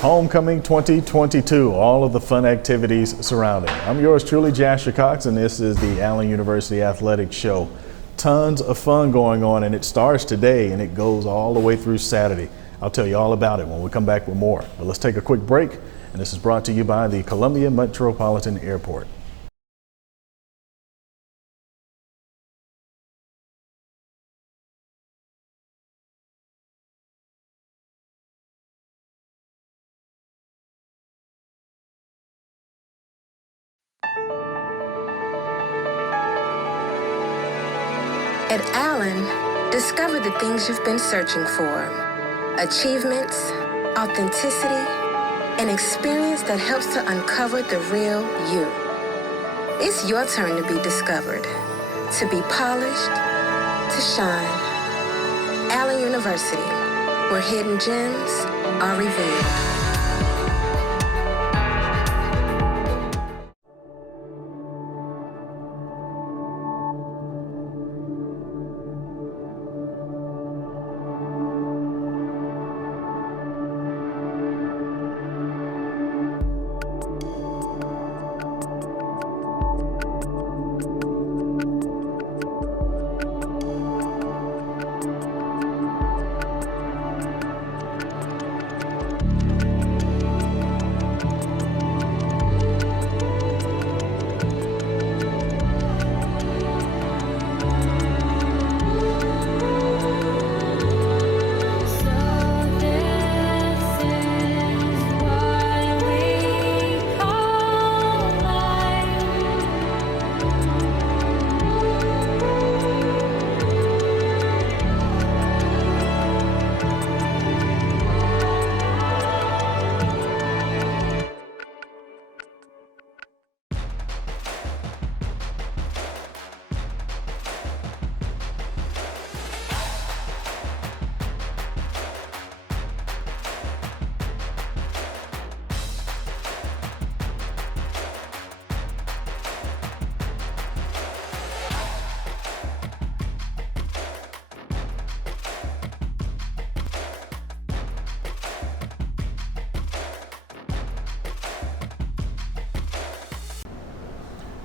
Homecoming 2022, all of the fun activities surrounding. I'm yours truly, Jasher Cox, and this is the Allen University Athletics Show. Tons of fun going on, and it starts today and it goes all the way through Saturday. I'll tell you all about it when we come back with more. But let's take a quick break, and this is brought to you by the Columbia Metropolitan Airport. At Allen, discover the things you've been searching for. Achievements, authenticity, an experience that helps to uncover the real you. It's your turn to be discovered, to be polished, to shine. Allen University, where hidden gems are revealed.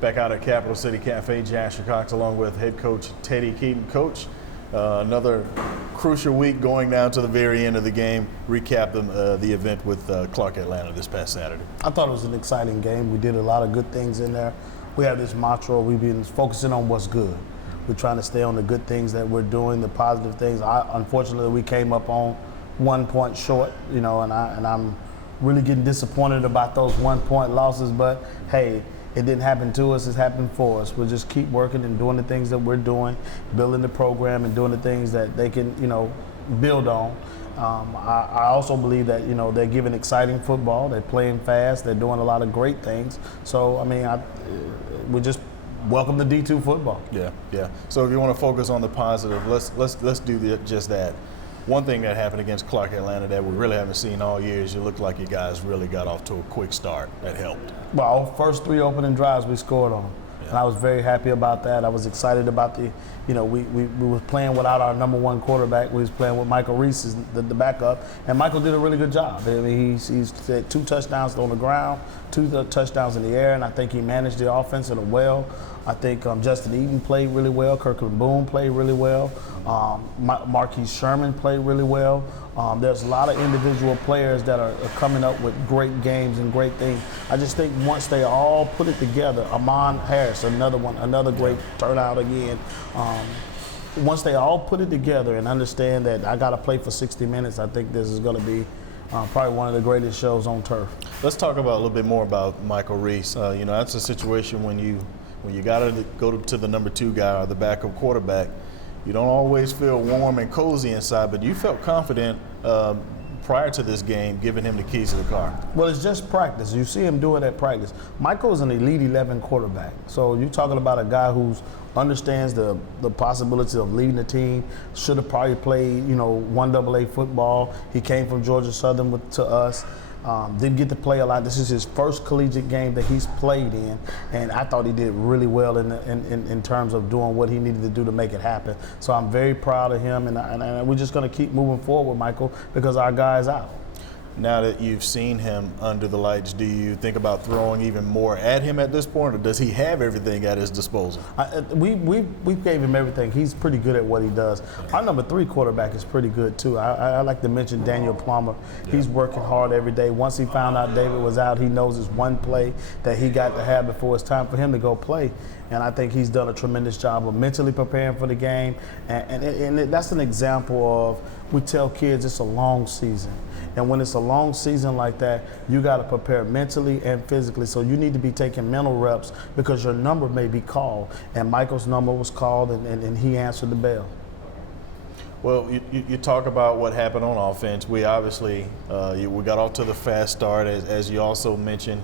Back out at Capital City Cafe, Jasher Cox along with head coach Teddy Keaton. Coach, another crucial week going down to the very end of the game. Recap the event with Clark Atlanta this past Saturday. I thought it was an exciting game. We did a lot of good things in there. We have this mantra, we've been focusing on what's good. We're trying to stay on the good things that we're doing, the positive things. Unfortunately, we came up on 1 point short, and I'm really getting disappointed about those 1 point losses, but hey, it didn't happen to us, it's happened for us. We'll just keep working and doing the things that we're doing, building the program and doing the things that they can, build on. I also believe that, they're giving exciting football, they're playing fast, they're doing a lot of great things. So, we just welcome to D2 football. Yeah. So if you want to focus on the positive, let's do just that. One thing that happened against Clark Atlanta that we really haven't seen all year is you look like you guys really got off to a quick start. That helped. Well, our first 3 opening drives we scored on. And I was very happy about that. I was excited about we were playing without our number 1 quarterback. We was playing with Michael Reese as the backup, and Michael did a really good job. I mean, he's had 2 touchdowns on the ground, 2 touchdowns in the air, and I think he managed the offense well. I think Justin Eaton played really well. Kirkland Boone played really well. Marquise Sherman played really well. There's a lot of individual players that are coming up with great games and great things. I just think once they all put it together, Amon Harris, another great turnout again. Once they all put it together and understand that I got to play for 60 minutes, I think this is going to be probably one of the greatest shows on turf. Let's talk about a little bit more about Michael Reese. That's a situation when you got to go to the number 2 guy or the backup quarterback. You don't always feel warm and cozy inside, but you felt confident prior to this game, giving him the keys to the car. Well, it's just practice. You see him do it at practice. Michael is an Elite 11 quarterback. So you're talking about a guy who understands the possibility of leading the team, should have probably played, 1AA football. He came from Georgia Southern to us. Didn't get to play a lot. This is his first collegiate game that he's played in, and I thought he did really well in terms of doing what he needed to do to make it happen. So I'm very proud of him, and we're just going to keep moving forward with Michael because our guy's out. Now that you've seen him under the lights, do you think about throwing even more at him at this point, or does he have everything at his disposal? We gave him everything. He's pretty good at what he does. Our number 3 quarterback is pretty good too. I like to mention Daniel Plummer. He's working hard every day. Once he found out David was out, he knows it's one play that he got to have before it's time for him to go play. And I think he's done a tremendous job of mentally preparing for the game. And that's an example of, we tell kids it's a long season. And when it's a long season like that, you got to prepare mentally and physically. So you need to be taking mental reps because your number may be called. And Michael's number was called, and he answered the bell. Well, you talk about what happened on offense. We obviously, we got off to the fast start, as you also mentioned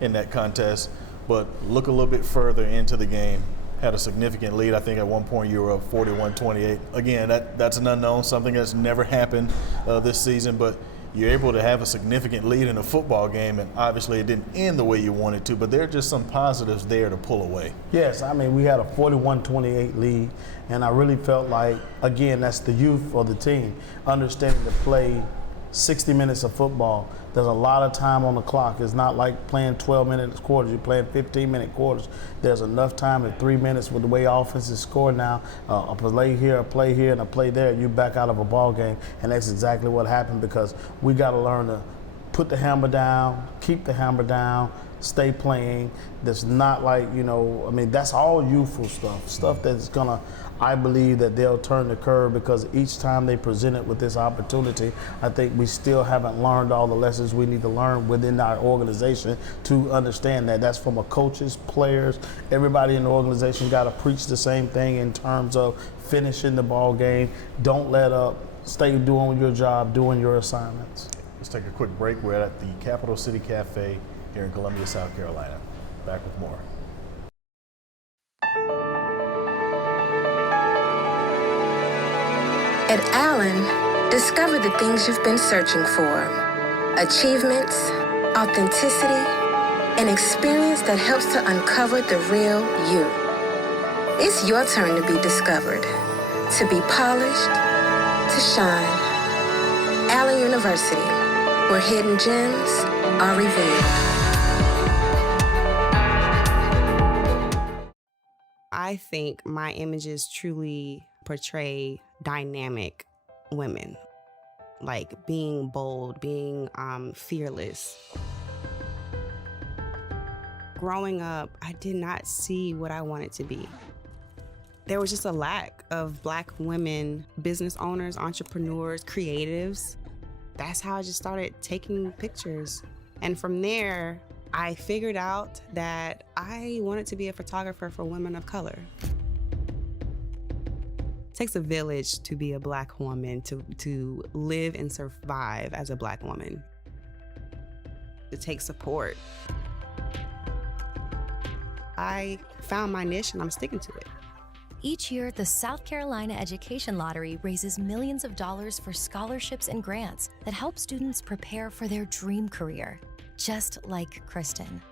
in that contest. But look a little bit further into the game. Had a significant lead. I think at one point you were up 41-28. Again, that's an unknown, something that's never happened this season, but you're able to have a significant lead in a football game, and obviously it didn't end the way you wanted to, but there are just some positives there to pull away. Yes, I mean, we had a 41-28 lead, and I really felt like, again, that's the youth of the team, understanding to play 60 minutes of football. There's a lot of time on the clock. It's not like playing 12-minute quarters. You're playing 15-minute quarters. There's enough time at 3 minutes with the way offense is scored now. A play here, and a play there, you back out of a ball game. And that's exactly what happened, because we got to learn to put the hammer down, keep the hammer down, stay playing. That's not like, I mean, that's all youthful stuff that's going to, I believe that they'll turn the curve, because each time they present it with this opportunity, I think we still haven't learned all the lessons we need to learn within our organization to understand that. That's from a coaches, players, everybody in the organization got to preach the same thing in terms of finishing the ball game. Don't let up. Stay doing your job, doing your assignments. Let's take a quick break. We're at the Capital City Cafe here in Columbia, South Carolina. Back with more. At Allen, discover the things you've been searching for. Achievements, authenticity, an experience that helps to uncover the real you. It's your turn to be discovered, to be polished, to shine. Allen University, where hidden gems are revealed. I think my images truly portray dynamic women, like being bold, being fearless. Growing up, I did not see what I wanted to be. There was just a lack of Black women, business owners, entrepreneurs, creatives. That's how I just started taking pictures. And from there, I figured out that I wanted to be a photographer for women of color. It takes a village to be a Black woman, to live and survive as a Black woman. It takes support. I found my niche and I'm sticking to it. Each year, the South Carolina Education Lottery raises millions of dollars for scholarships and grants that help students prepare for their dream career, just like Kristen.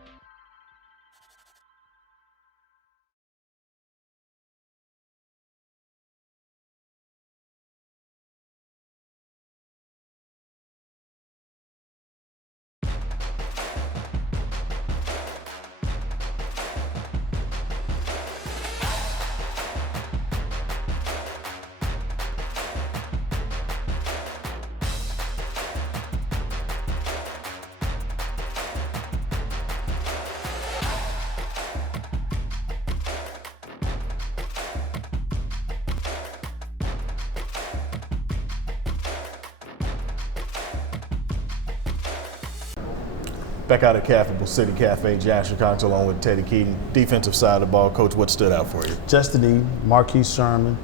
Back out at Capital City Cafe, Jasher Cox along with Teddy Keaton. Defensive side of the ball, Coach, what stood out for you? Justin E., Marquise Sherman.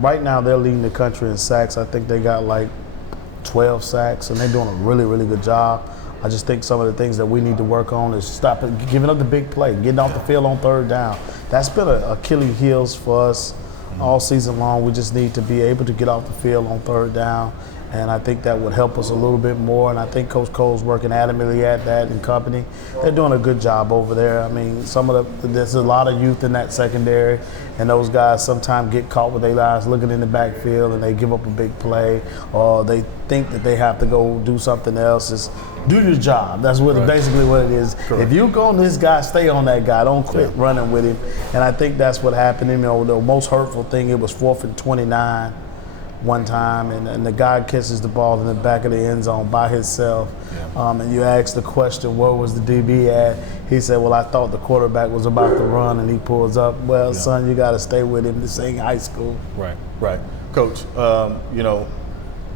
Right now, they're leading the country in sacks. I think they got like 12 sacks, and they're doing a really, really good job. I just think some of the things that we need to work on is stopping, giving up the big play, getting off the field on third down. That's been a Achilles heels for us all season long. We just need to be able to get off the field on third down And I think that would help us a little bit more. And I think Coach Cole's working adamantly at that and company. They're doing a good job over there. I mean, there's a lot of youth in that secondary, and those guys sometimes get caught with their eyes looking in the backfield and they give up a big play, or they think that they have to go do something else. It's do your job. That's basically what it is. Correct. If you go on this guy, stay on that guy. Don't quit running with him. And I think that's what happened. You know, the most hurtful thing, it was 4th and 29. One time, and the guy catches the ball in the back of the end zone by himself. And you ask the question, where was the DB at? He said, well, I thought the quarterback was about to run, and he pulls up. Well, son, you got to stay with him. This ain't high school. Right. Coach, you know,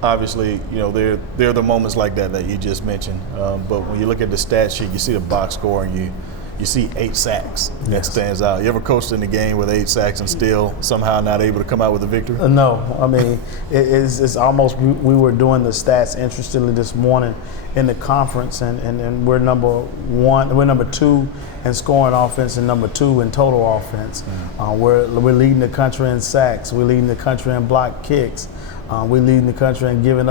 obviously, you know, there are the moments like that you just mentioned. But when you look at the stat sheet, you see the box score, and you see 8 sacks. That stands out. You ever coached in the game with 8 sacks and still somehow not able to come out with a victory? No. I mean, it's almost, we were doing the stats interestingly this morning in the conference, and we're number 2 in scoring offense and number 2 in total offense. We're leading the country in sacks. We're leading the country in block kicks. We're leading the country in giving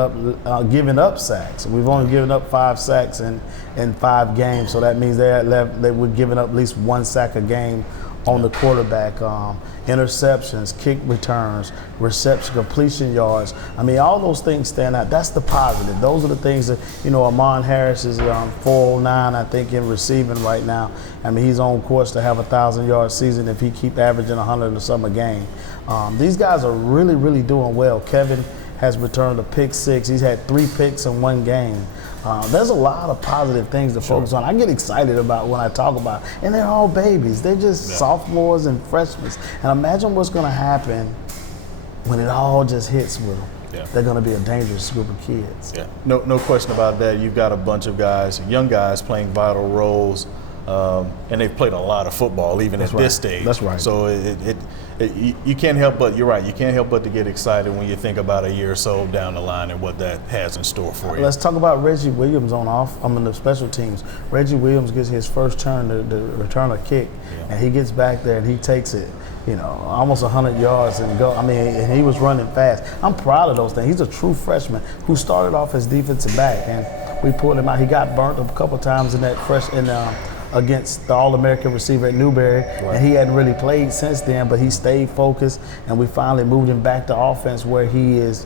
up sacks. We've only given up 5 sacks in 5 games, so that means they were giving up at least 1 sack a game on the quarterback. Interceptions, kick returns, reception, completion yards. I mean, all those things stand out. That's the positive. Those are the things that, you know, Amon Harris is 409, I think, in receiving right now. I mean, he's on course to have a 1,000-yard season if he keep averaging 100 or some a game. These guys are really, really doing well. Kevin has returned a pick 6. He's had 3 picks in 1 game. There's a lot of positive things to focus on. I get excited about when I talk about it. And they're all babies. They're just sophomores and freshmen. And imagine what's going to happen when it all just hits with them. They're going to be a dangerous group of kids. No question about that. You've got a bunch of guys, young guys, playing vital roles. And they've played a lot of football even at this stage. That's right. So you can't help but, you're right, you can't help but to get excited when you think about a year or so down the line and what that has in store for you. Let's talk about Reggie Williams on the special teams. Reggie Williams gets his first turn to return a kick, and he gets back there and he takes it, you know, almost 100 yards and go. I mean, and he was running fast. I'm proud of those things. He's a true freshman who started off as defensive back, and we pulled him out. He got burnt a couple times in that against the All-American receiver at Newberry, and he hadn't really played since then, but he stayed focused, and we finally moved him back to offense where he is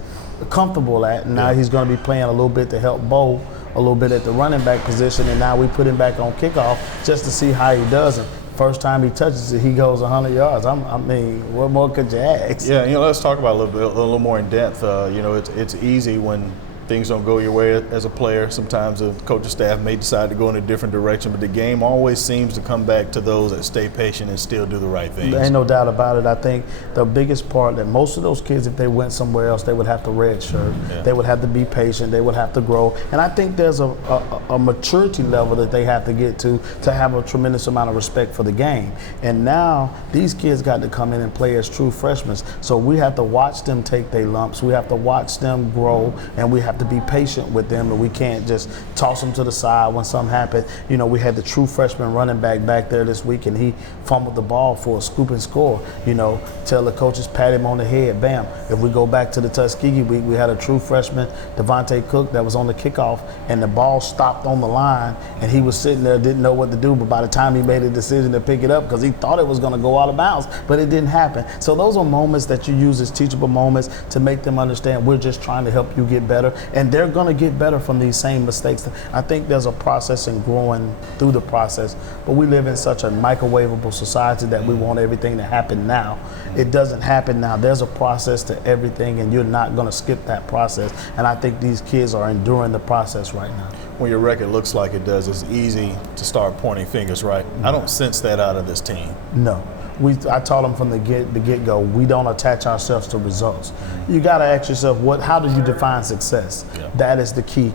comfortable at, and now he's going to be playing a little bit to help Bo a little bit at the running back position, and now we put him back on kickoff just to see how he does it. First time he touches it, he goes 100 yards. I mean, what more could you ask? Yeah, you know, let's talk about a little more in depth. You know, it's easy when things don't go your way as a player. Sometimes the coaching staff may decide to go in a different direction, but the game always seems to come back to those that stay patient and still do the right things. There ain't no doubt about it. I think the biggest part that most of those kids, if they went somewhere else, they would have to redshirt. They would have to be patient. They would have to grow. And I think there's a maturity level that they have to get to have a tremendous amount of respect for the game. And now these kids got to come in and play as true freshmen. So we have to watch them take their lumps. We have to watch them grow, and we have to be patient with them, and we can't just toss them to the side when something happens. You know, we had the true freshman running back there this week, and he fumbled the ball for a scoop and score. You know, tell the coaches, pat him on the head, bam. If we go back to the Tuskegee week, we had a true freshman, Devontae Cook, that was on the kickoff, and the ball stopped on the line, and he was sitting there, didn't know what to do, but by the time he made a decision to pick it up, because he thought it was going to go out of bounds, but it didn't happen. So those are moments that you use as teachable moments to make them understand we're just trying to help you get better, and they're going to get better from these same mistakes. I think there's a process in growing through the process, but we live in such a microwavable society that we want everything to happen now. It doesn't happen now. There's a process to everything, and you're not going to skip that process, and I think these kids are enduring the process right now. When your record looks like it does, it's easy to start pointing fingers, right? I don't sense that out of this team. No. I taught them from the get-go, we don't attach ourselves to results. You got to ask yourself, how do you define success? That is the key.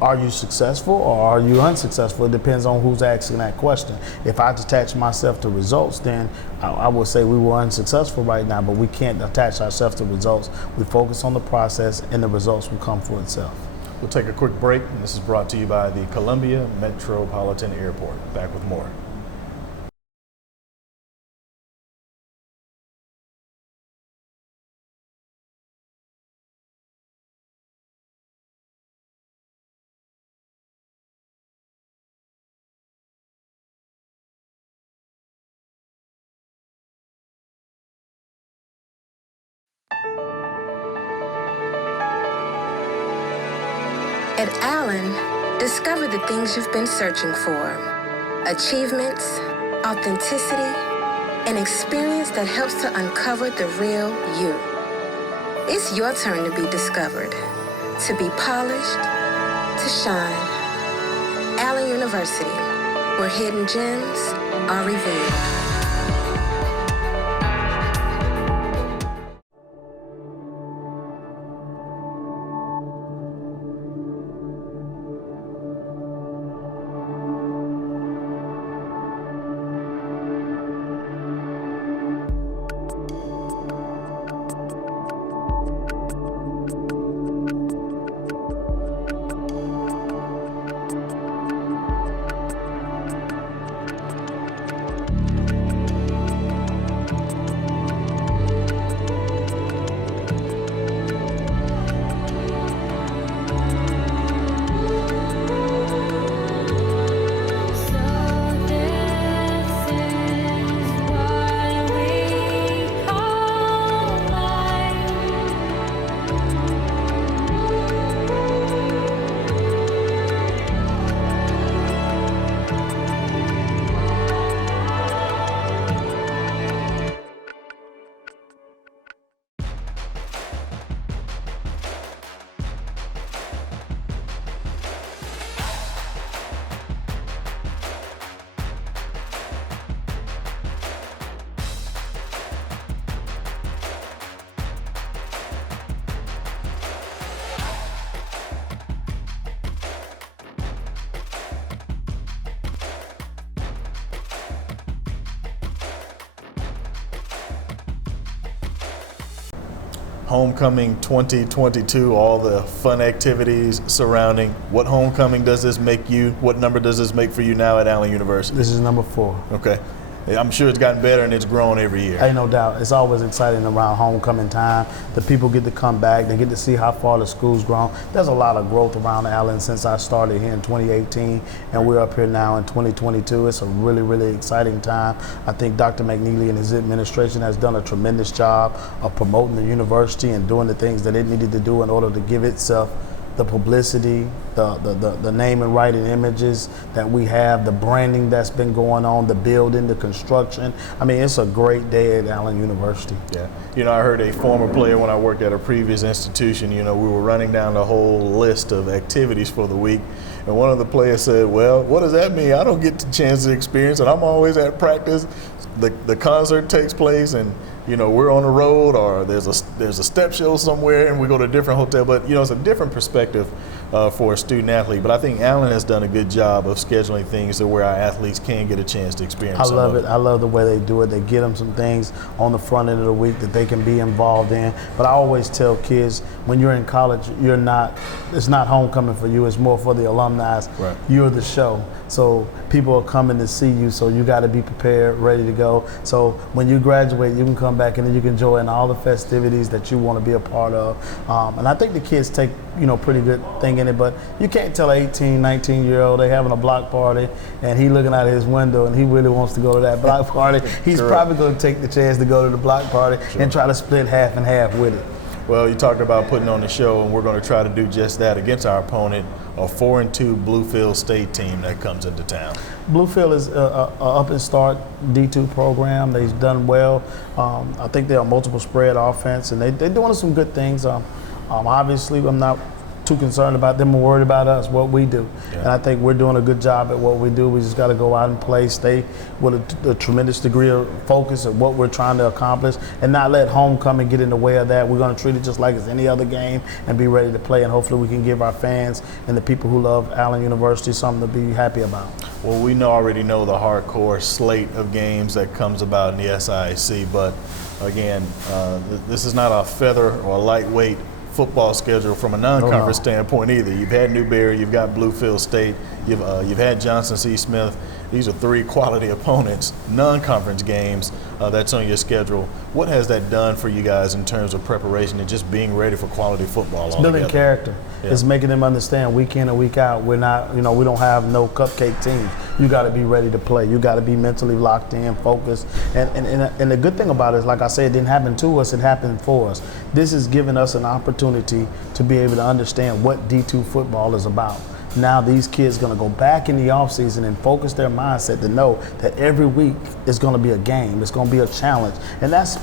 Are you successful or are you unsuccessful? It depends on who's asking that question. If I attach myself to results, then I would say we were unsuccessful right now, but we can't attach ourselves to results. We focus on the process, and the results will come for itself. We'll take a quick break, and this is brought to you by the Columbia Metropolitan Airport. Back with more. At Allen, discover the things you've been searching for. Achievements, authenticity, an experience that helps to uncover the real you. It's your turn to be discovered, to be polished, to shine. Allen University, where hidden gems are revealed. Homecoming 2022, all the fun activities surrounding. What homecoming does this make you? What number does this make for you now at Allen University? This is number 4. Okay. I'm sure it's gotten better and it's grown every year. Ain't no doubt. It's always exciting around homecoming time. The people get to come back. They get to see how far the school's grown. There's a lot of growth around Allen since I started here in 2018, and we're up here now in 2022. It's a really, really exciting time. I think Dr. McNeely and his administration has done a tremendous job of promoting the university and doing the things that it needed to do in order to give itself the publicity, the name and writing images that we have, the branding that's been going on, the building, the construction. I mean, it's a great day at Allen University. Yeah. You know, I heard a former player when I worked at a previous institution, you know, we were running down the whole list of activities for the week. And one of the players said, well, what does that mean? I don't get the chance to experience it. I'm always at practice. The concert takes place and, you know, we're on the road or there's a step show somewhere and we go to a different hotel. But, you know, it's a different perspective for a student athlete. But I think Allen has done a good job of scheduling things to where our athletes can get a chance to experience I love it. I love the way they do it. They get them some things on the front end of the week that they can be involved in. But I always tell kids, when you're in college, it's not homecoming for you. It's more for the alumni. Right. You're the show. So people are coming to see you, so you got to be prepared, ready to go. So when you graduate, you can come back and then you can join all the festivities that you want to be a part of. And I think the kids take, you know, pretty good thing in it, but you can't tell an 18, 19-year-old they having a block party and he looking out his window and he really wants to go to that block party. He's probably going to take the chance to go to the block party and try to split half and half with it. Well, you talked about putting on the show, and we're going to try to do just that against our opponent, a 4-2 Bluefield State team that comes into town. Bluefield is a up and start D2 program. They've done well. I think they're a multiple spread offense, and they're doing some good things. Obviously, I'm not too concerned about them or worried about us, what we do. Yeah. And I think we're doing a good job at what we do. We just got to go out and play, stay with a tremendous degree of focus of what we're trying to accomplish and not let homecoming get in the way of that. We're going to treat it just like it's any other game and be ready to play, and hopefully we can give our fans and the people who love Allen University something to be happy about. Well, we already know the hardcore slate of games that comes about in the SIAC, but again, this is not a feather or a lightweight football schedule from a non-conference standpoint either. You've had Newberry, you've got Bluefield State, you've had Johnson C. Smith. These are 3 quality opponents, non-conference games. that's on your schedule. What has that done for you guys in terms of preparation and just being ready for quality football? It's building character. Yeah. It's making them understand week in and week out, we're not, we don't have no cupcake teams. You got to be ready to play. You got to be mentally locked in, focused. And the good thing about it is, like I said, it didn't happen to us, it happened for us. This is giving us an opportunity to be able to understand what D2 football is about. Now these kids are going to go back in the offseason and focus their mindset to know that every week is going to be a game. It's going to be a challenge. And that's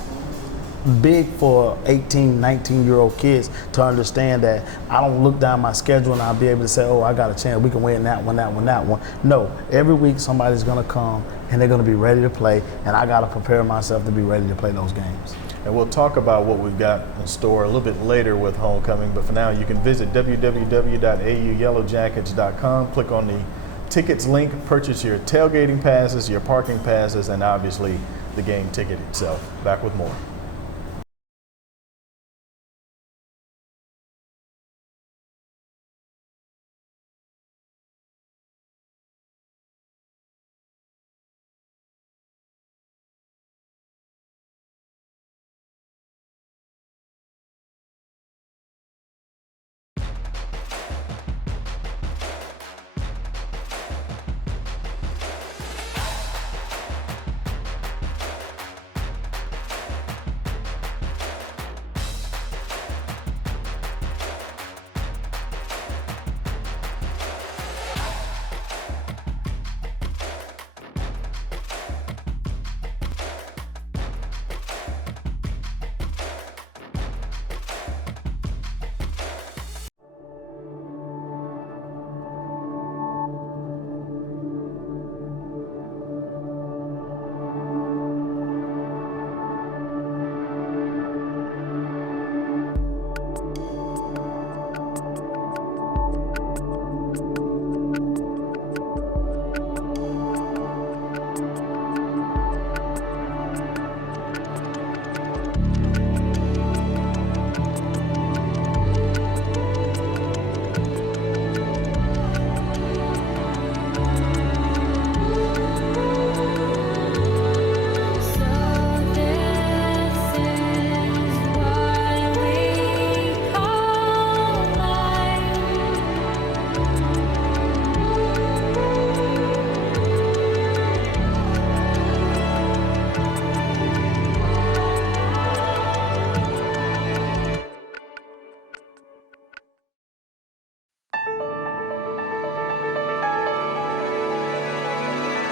big for 18, 19-year-old kids to understand that I don't look down my schedule and I'll be able to say, oh, I got a chance. We can win that one, that one, that one. No, every week somebody's going to come and they're going to be ready to play, and I got to prepare myself to be ready to play those games. And we'll talk about what we've got in store a little bit later with homecoming, but for now you can visit www.auyellowjackets.com, click on the tickets link, purchase your tailgating passes, your parking passes, and obviously the game ticket itself. Back with more.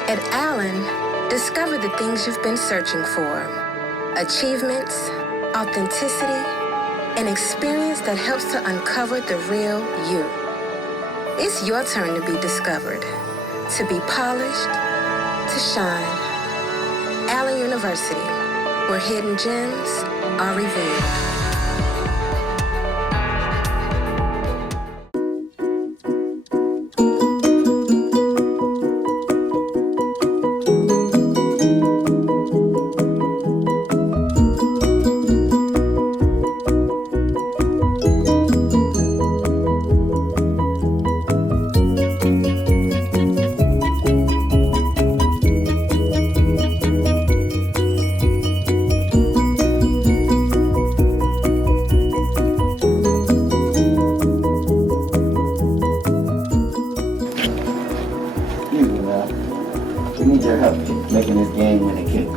At Allen, discover the things you've been searching for. Achievements, authenticity, an experience that helps to uncover the real you. It's your turn to be discovered, to be polished, to shine. Allen University, where hidden gems are revealed. We need your help making this game-winning kick.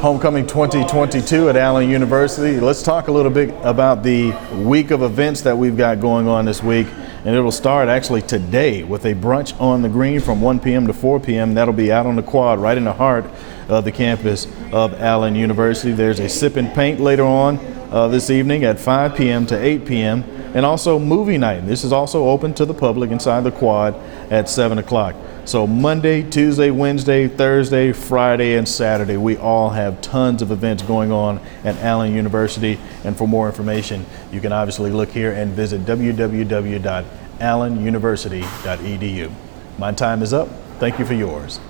Homecoming 2022 at Allen University. Let's talk a little bit about the week of events that we've got going on this week. And it'll start actually today with a brunch on the green from 1 p.m. to 4 p.m. That'll be out on the quad right in the heart of the campus of Allen University. There's a sip and paint later on this evening at 5 p.m. to 8 p.m. and also movie night. This is also open to the public inside the quad at 7 o'clock. So Monday, Tuesday, Wednesday, Thursday, Friday, and Saturday, we all have tons of events going on at Allen University. And for more information, you can obviously look here and visit www.allenuniversity.edu. My time is up. Thank you for yours.